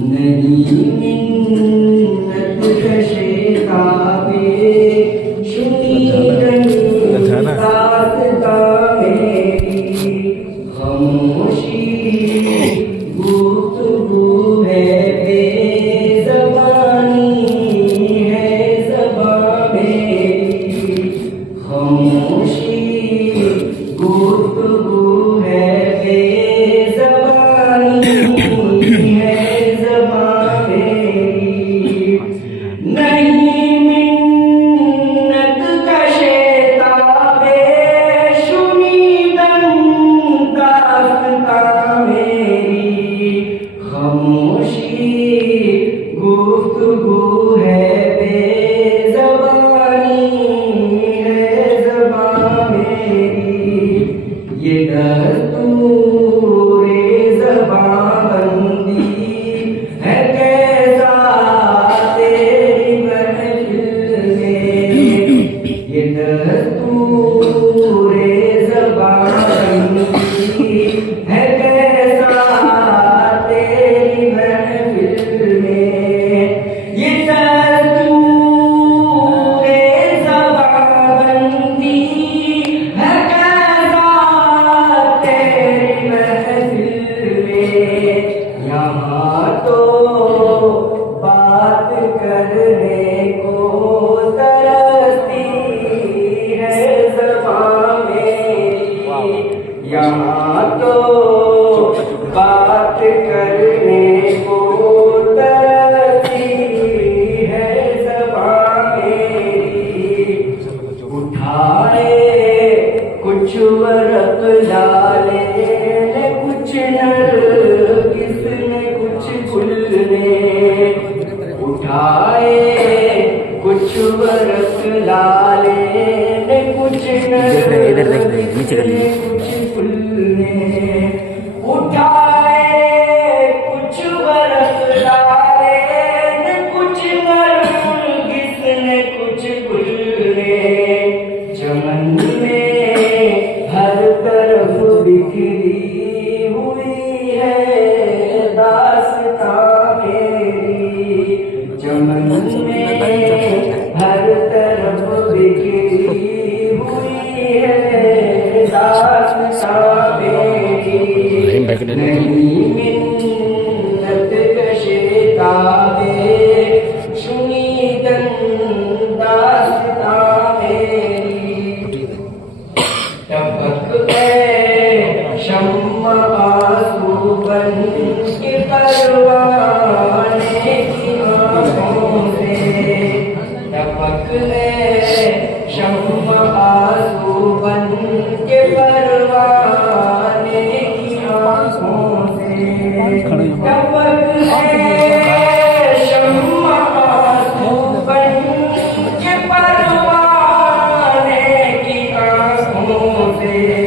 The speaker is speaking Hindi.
नहीं मिन्नत कशे ताबे शुनी दास्ता मेरी खामोशी गुफ्तगू है बेज़बानी है ज़बां मेरी खामोशी गुफ्तगू है बेज़बानी है ज़बां मेरी नहीं मिन्नत कशे ताबे शुनीदन दास्ता मेरी खामोशी गुफ्तगू है बेज़बानी है ज़बां मेरी ये दस्तूरे ज़बां बंदी है कैसा तेरी महफिल में ये दस्तूरे ज़बां बंदी है कैसा तेरी महफिल में ये दस्तूरे ज़बां बंदी है कैसा तेरी महफिल में यहाँ तो बात करने को तरसती है ज़बां मेरी यहाँ तो बात करने को तरसती है ज़बां मेरी उठाए कुछ वरक डाले कुछ नरगिस ने कुछ गुल ने उठाए कुछ वरक डाले कुछ नरगिस ने कुछ गुल ने उठाए कुछ वरक डाले कुछ नरगिस ने कुछ गुल ने चमन में हर तरफ बिखरी हुई है दास्तां मेरी चमन में हर तरफ बिखरी हुई है दास्तां मेरी नहीं मिन्नत कशे ताबे शुनीदन दास्तां मेरी टपक शम्मा आंसू बन के परवाने की आंखों से टपक शम्मा आंसू बन के परवाने की आंखों से टपक शम्मा आंसू बन के परवाने की आंखों से